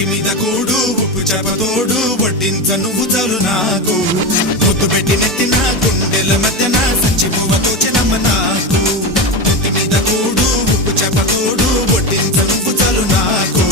ఒంటి మీద కూడు ఉప్పు చేపతోడు వడ్డించ నువ్వు చాలు నాకు ముద్దు పెట్టి నెత్తిన గుండెల మధ్యన సంచిపోవతో చినమ్మ నాకు ఒంటి మీద కూడు ఉప్పు చేపతోడు వడ్డించ నువ్వు చాలు నాకు